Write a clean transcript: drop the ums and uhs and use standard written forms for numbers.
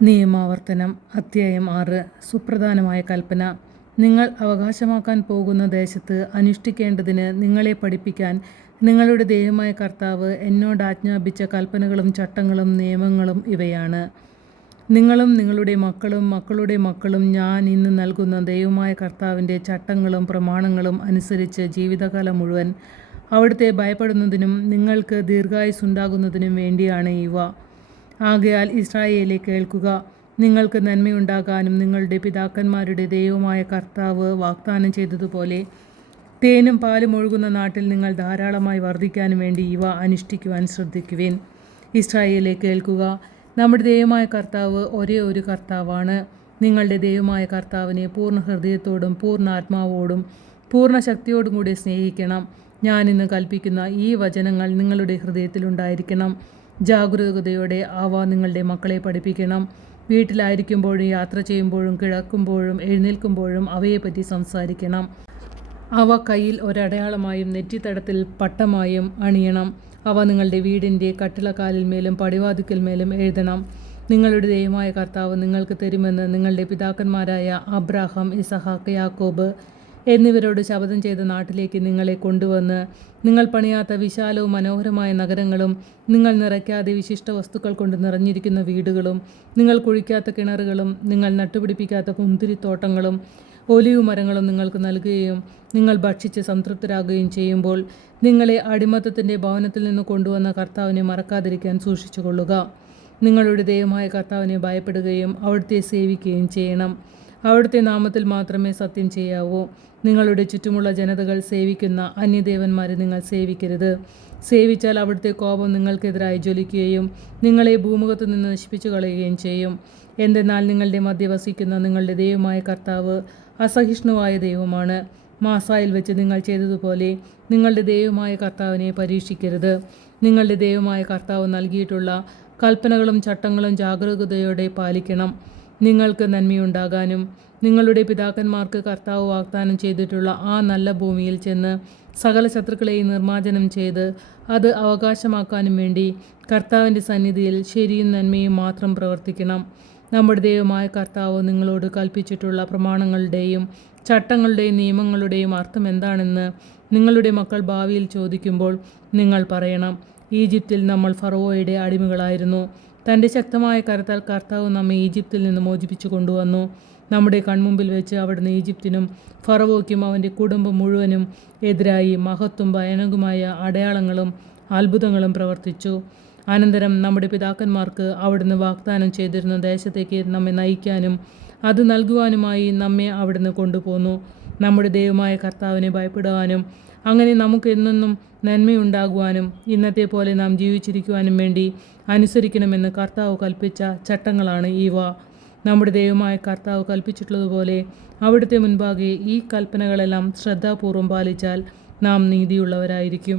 നിയമാവർത്തനം അധ്യായം 6. സുപ്രധാനമായ കൽപ്പന. നിങ്ങൾ അവകാശമാക്കാൻ പോകുന്ന ദേശത്ത് അനുഷ്ഠിക്കേണ്ടതിന് നിങ്ങളെ പഠിപ്പിക്കാൻ നിങ്ങളുടെ ദൈവമായ കർത്താവ് എന്നോട് ആജ്ഞാപിച്ച കൽപ്പനകളും ചട്ടങ്ങളും നിയമങ്ങളും ഇവയാണ്. നിങ്ങളും നിങ്ങളുടെ മക്കളും മക്കളുടെ മക്കളും ഞാൻ ഇന്ന് നൽകുന്ന ദൈവമായ കർത്താവിൻ്റെ ചട്ടങ്ങളും പ്രമാണങ്ങളും അനുസരിച്ച് ജീവിതകാലം മുഴുവൻ അവിടുത്തെ ഭയപ്പെടുന്നതിനും നിങ്ങൾക്ക് ദീർഘായുസ്സുണ്ടാകുന്നതിനും വേണ്ടിയാണ് ഇവ. ആകയാൽ ഇസ്രായേലേ, കേൾക്കുക. നിങ്ങൾക്ക് നന്മയുണ്ടാകാനും നിങ്ങളുടെ പിതാക്കന്മാരുടെ ദൈവമായ കർത്താവ് വാഗ്ദാനം ചെയ്തതുപോലെ തേനും പാലും ഒഴുകുന്ന നാട്ടിൽ നിങ്ങൾ ധാരാളമായി വർദ്ധിക്കാനും വേണ്ടി ഇവ അനുഷ്ഠിക്കുവാൻ ശ്രദ്ധിക്കുവിൻ. ഇസ്രായേലേ, കേൾക്കുക. നമ്മുടെ ദൈവമായ കർത്താവ് ഒരേ ഒരു കർത്താവാണ്. നിങ്ങളുടെ ദൈവമായ കർത്താവിനെ പൂർണ്ണ ഹൃദയത്തോടും പൂർണ്ണ ആത്മാവോടും പൂർണ്ണ ശക്തിയോടും കൂടി സ്നേഹിക്കണം. ഞാനിന്ന് കൽപ്പിക്കുന്ന ഈ വചനങ്ങൾ നിങ്ങളുടെ ഹൃദയത്തിലുണ്ടായിരിക്കണം. ജാഗരൂകതയോടെ അവ നിങ്ങളുടെ മക്കളെ പഠിപ്പിക്കണം. വീട്ടിലായിരിക്കുമ്പോഴും യാത്ര ചെയ്യുമ്പോഴും കിടക്കുമ്പോഴും എഴുന്നേൽക്കുമ്പോഴും അവയെപ്പറ്റി സംസാരിക്കണം. അവ കയ്യിൽ ഒരടയാളമായും നെറ്റിത്തടത്തിൽ പട്ടമായും അണിയണം. അവ നിങ്ങളുടെ വീടിൻ്റെ കട്ടിളക്കാലിന്മേലും പടിവാതിക്കൽമേലും എഴുതണം. നിങ്ങളുടെ ദൈവമായ കർത്താവ് നിങ്ങൾക്ക് തരുമെന്ന് നിങ്ങളുടെ പിതാക്കന്മാരായ അബ്രാഹാം, ഇസഹാക്ക്, യാക്കോബ് എന്നിവരോട് ശപഥം ചെയ്ത നാട്ടിലേക്ക് നിങ്ങളെ കൊണ്ടുവന്ന് നിങ്ങൾ പണിയാത്ത വിശാലവും മനോഹരമായ നഗരങ്ങളും നിങ്ങൾ നിറയ്ക്കാതെ വിശിഷ്ട വസ്തുക്കൾ കൊണ്ട് നിറഞ്ഞിരിക്കുന്ന വീടുകളും നിങ്ങൾ കുഴിക്കാത്ത കിണറുകളും നിങ്ങൾ നട്ടുപിടിപ്പിക്കാത്ത മുന്തിരിത്തോട്ടങ്ങളും ഒലിവ് മരങ്ങളും നിങ്ങൾക്ക് നൽകുകയും നിങ്ങൾ ഭക്ഷിച്ച് സംതൃപ്തരാകുകയും ചെയ്യുമ്പോൾ നിങ്ങളെ അടിമത്തത്തിൻ്റെ ഭവനത്തിൽ നിന്ന് കൊണ്ടുവന്ന കർത്താവിനെ മറക്കാതിരിക്കാൻ സൂക്ഷിച്ചുകൊള്ളുക. നിങ്ങളുടെ ദൈവമായ കർത്താവിനെ ഭയപ്പെടുകയും അവിടുത്തെ സേവിക്കുകയും ചെയ്യണം. അവിടുത്തെ നാമത്തിൽ മാത്രമേ സത്യം ചെയ്യാവൂ. നിങ്ങളുടെ ചുറ്റുമുള്ള ജനതകൾ സേവിക്കുന്ന അന്യദേവന്മാരെ നിങ്ങൾ സേവിക്കരുത്. സേവിച്ചാൽ അവിടുത്തെ കോപം നിങ്ങൾക്കെതിരായി ജ്വലിക്കുകയും നിങ്ങളെ ഭൂമുഖത്തു നിന്ന് നശിപ്പിച്ചു കളയുകയും ചെയ്യും. എന്തെന്നാൽ നിങ്ങളുടെ മധ്യ വസിക്കുന്ന നിങ്ങളുടെ ദൈവമായ കർത്താവ് അസഹിഷ്ണുവായ ദൈവമാണ്. മാസായിൽ വെച്ച് നിങ്ങൾ ചെയ്തതുപോലെ നിങ്ങളുടെ ദൈവമായ കർത്താവിനെ പരീക്ഷിക്കരുത്. നിങ്ങളുടെ ദൈവമായ കർത്താവ് നൽകിയിട്ടുള്ള കൽപ്പനകളും ചട്ടങ്ങളും ജാഗരൂകതയോടെ പാലിക്കണം. നിങ്ങൾക്ക് നന്മയുണ്ടാകാനും നിങ്ങളുടെ പിതാക്കന്മാർക്ക് കർത്താവ് വാഗ്ദാനം ചെയ്തിട്ടുള്ള ആ നല്ല ഭൂമിയിൽ ചെന്ന് സകല ശത്രുക്കളെയും നിർമ്മാർജ്ജനം ചെയ്ത് അത് അവകാശമാക്കാനും വേണ്ടി കർത്താവിൻ്റെ സന്നിധിയിൽ ശരിയും നന്മയും മാത്രം പ്രവർത്തിക്കണം. നമ്മുടെ ദൈവമായ കർത്താവ് നിങ്ങളോട് കൽപ്പിച്ചിട്ടുള്ള പ്രമാണങ്ങളുടെയും ചട്ടങ്ങളുടെയും നിയമങ്ങളുടെയും അർത്ഥം എന്താണെന്ന് നിങ്ങളുടെ മക്കൾ ഭാവിയിൽ ചോദിക്കുമ്പോൾ നിങ്ങൾ പറയണം, ഈജിപ്തിൽ നമ്മൾ ഫറവോയുടെ അടിമകളായിരുന്നു. തൻ്റെ ശക്തമായ കരത്താൽ കർത്താവ് നമ്മെ ഈജിപ്തിൽ നിന്ന് മോചിപ്പിച്ചു കൊണ്ടുവന്നു. നമ്മുടെ കൺമുമ്പിൽ വെച്ച് അവിടുന്ന് ഈജിപ്തിനും ഫറവോയ്ക്കും അവൻ്റെ കുടുംബം മുഴുവനും എതിരായി മഹത്വം ഭയാനകമായ അടയാളങ്ങളും അത്ഭുതങ്ങളും പ്രവർത്തിച്ചു. അനന്തരം നമ്മുടെ പിതാക്കന്മാർക്ക് അവിടുന്ന് വാഗ്ദാനം ചെയ്തിരുന്ന ദേശത്തേക്ക് നമ്മെ നയിക്കാനും അത് നൽകുവാനുമായി നമ്മെ അവിടുന്ന് കൊണ്ടുപോന്നു. നമ്മുടെ ദൈവമായ കർത്താവിനെ ഭയപ്പെടുവാനും അങ്ങനെ നമുക്ക് എന്നെന്നും നന്മയുണ്ടാകുവാനും ഇന്നത്തെ പോലെ നാം ജീവിച്ചിരിക്കുവാനും വേണ്ടി അനുസരിക്കണമെന്ന് കർത്താവ് കൽപ്പിച്ച ചട്ടങ്ങളാണ് ഇവ. നമ്മുടെ ദൈവമായ കർത്താവ് കൽപ്പിച്ചിട്ടുള്ളതുപോലെ അവിടുത്തെ മുൻപാകെ ഈ കൽപ്പനകളെല്ലാം ശ്രദ്ധാപൂർവം പാലിച്ചാൽ നാം നീതിയുള്ളവരായിരിക്കും.